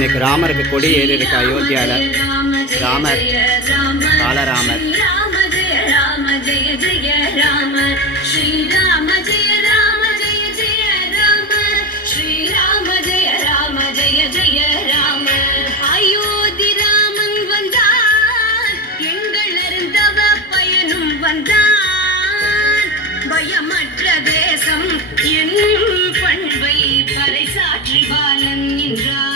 இன்னைக்கு ராமருக்கு கொடி ஏறி இருக்கு அயோத்தியால. ராமர், காலராமர். அயோத்தி ராமன் வந்தான், எங்கள் அருந்தவ பயனும் வந்தான். பயமற்ற தேசம் என்னும் பண்பை பறைசாற்றி பாலன் என்றான்.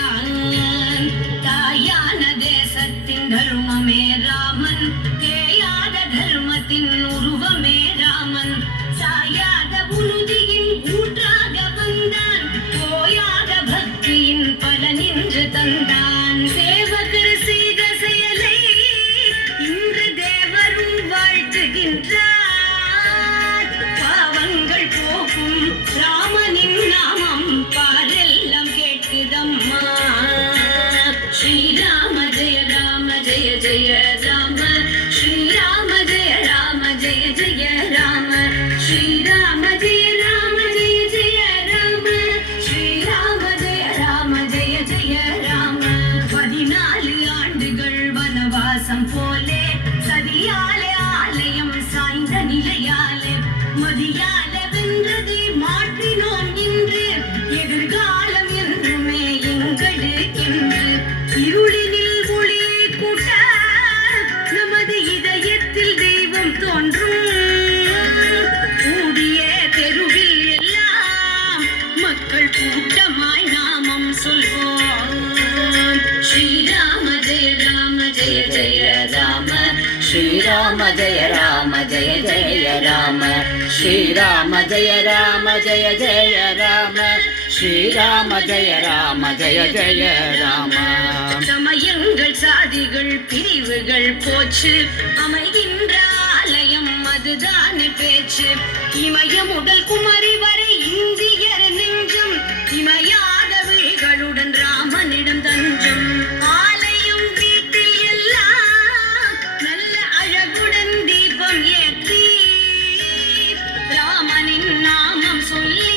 தாயான தேசத்தின் தர்மமே ராமன், தேயாத தர்மத்தின் உருவமே ராமன். சாயாத உறுதியின் ஊற்றாக வந்தான், போயாத பக்தியின் பலனின்று தந்தான். சேவகர் செய்த செயலை இன்று தேவரும் வாழ்த்துகின்றார். பாவங்கள் போகும் ராமனின் நாமம் பாரெல்லாம் கேட்குதம்மா. ஸ்ரீராம ஜெய ராம ஜெய ஜெய ராம, ஸ்ரீராம ஜெய ராம ஜெய ஜெய ராம, ஸ்ரீராம ஜெய ராம ஜெய ஜெய ராம, ஸ்ரீராம ஜெய ராம ஜெய ஜெய ராம. 14 ஆண்டுகள் வனவாசம் போலே, சதியாலே ஆலயம் சாய்ந்த நிலையாலே, மதியால வென்றதை மாற்றினோம் இன்று, எதிர்காலம் என்றுமே எங்களுக்கென்று. இருளினில் ஒளியை கூட்ட நமது இதயத்தில் தெய்வம் தோன்றும். கூடிய தெருவில் எல்லாம் மக்கள் கூட்டமாய் நாமம் சொல்வோம். ஸ்ரீராம ஜெய ராம ஜெய ஜெய ராம, ஸ்ரீராம ஜெய ராம ஜெய ஜெய ராம, ஸ்ரீராம ஜெய ராம ஜெய ஜெய ராம, ஸ்ரீராம ஜெய ராம ஜெய ஜெய ராம. சமயங்கள் சாதிகள் பிரிவுகள் போச்சு, அமைகின்ற ஆலயம் அதுதான் பேச்சு. இமய முதல் குமரி வரை இந்தியர் நெஞ்சம், இமையாத விழிகளுடன் ராமனிடம் தஞ்சம். ஆலயம் வீட்டில் எல்லாம் நல்ல அழகுடன் தீபம் ஏற்றி, ராமனின் நாமம் சொல்லி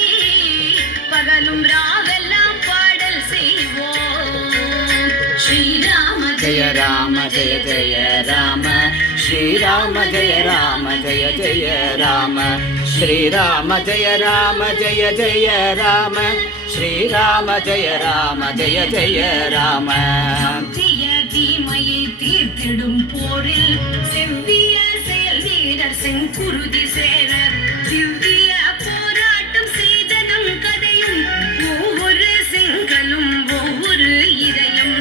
பகலும் ராவெல்லாம் பாடல் செய்வோம். ஸ்ரீராம ஜெய ராம ஜெய ஜெய ராம, ஸ்ரீராம ஜெய ராம ஜெய ஜெய ராம, ஸ்ரீராம ஜெய ராம ஜெய ஜெய ராம, ஸ்ரீராம ஜெய ராம ஜெய ஜெய ராம. தீய தீமையை தீர்த்திடும் போரில் செவ்விய செயல் வீரர் செங்குருதி சேரர். திவ்ய போராட்டம் செய்த நம் கதையும், ஒவ்வொரு செங்கலும் ஒவ்வொரு இதயம்,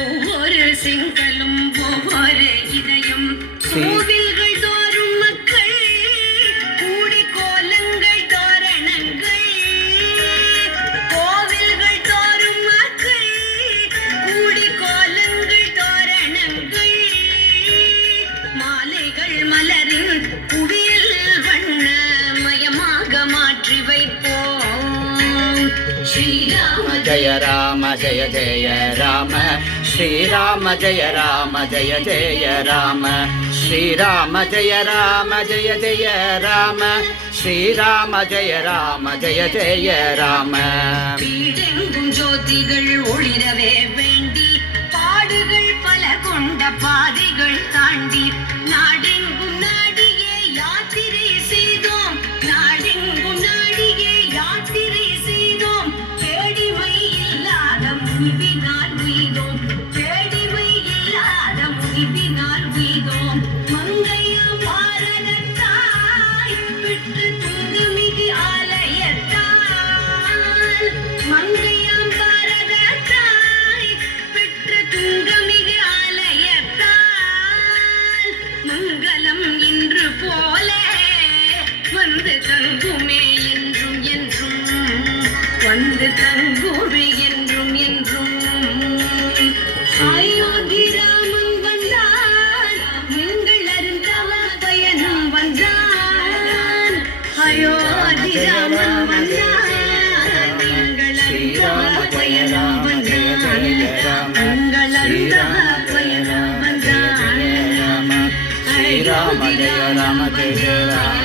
ஒவ்வொரு செங்கலும் ஒவ்வொரு இதயம். கோவில்கள் தோறும் மக்கள் கூடி கோலங்கள் தோரணங்கள், கோவில்கள் தோறும் மக்கள் கூடி கோலங்கள் தோரணங்கள். மாலைகள் மலரின் குவியல் வண்ணமயமாக மாற்றி வைப்போம். ஸ்ரீராம ஜெய ராம ஜெய ஜெய ராம, ஸ்ரீராம ஜெய ராம ஜெய ஜெய ராம, ஸ்ரீராம ஜெய ராம ஜெய ஜெய ராம, ஸ்ரீராம ஜெய ராம ஜெய ஜெய ராம. வீடெங்கும் ஜோதிகள் ஒளிரவே வேண்டி, பாடுகள் பல கொண்ட பாதைகள் தாண்டி, நாடெங்கும் நாடியே யாத்திரை செய்தோம், நாடெங்கும் நாடியே யாத்திரை செய்தோம். பேடிமை இல்லாத முனிவினால் உய்தோம், பேடிமை இல்லாத முனிவினால் உய்தோம். மங்கையா பாரதத்தாய் பெற்று துங்குமிகு ஆலயத்தால், மங்கையாம் பாரதத்தாய் பெற்ற துங்கமிகு ஆலயத்தால், மங்களம் இன்று போல வந்து தங்குமே என்றும் என்றும், வந்து தங்குமே என்றும் என்றும். அயோத்தி ராமன் வந்தான், எங்கள் அருந்தவ பயனும் வந்தான். அயோத்தி ராமன் வந்தான், எங்கள் அருந்தவ பயனும் வந்தான், எங்கள் அருந்தவ பயனும் வந்தான். ஸ்ரீராம ஜெய ராம ஜெய ராம.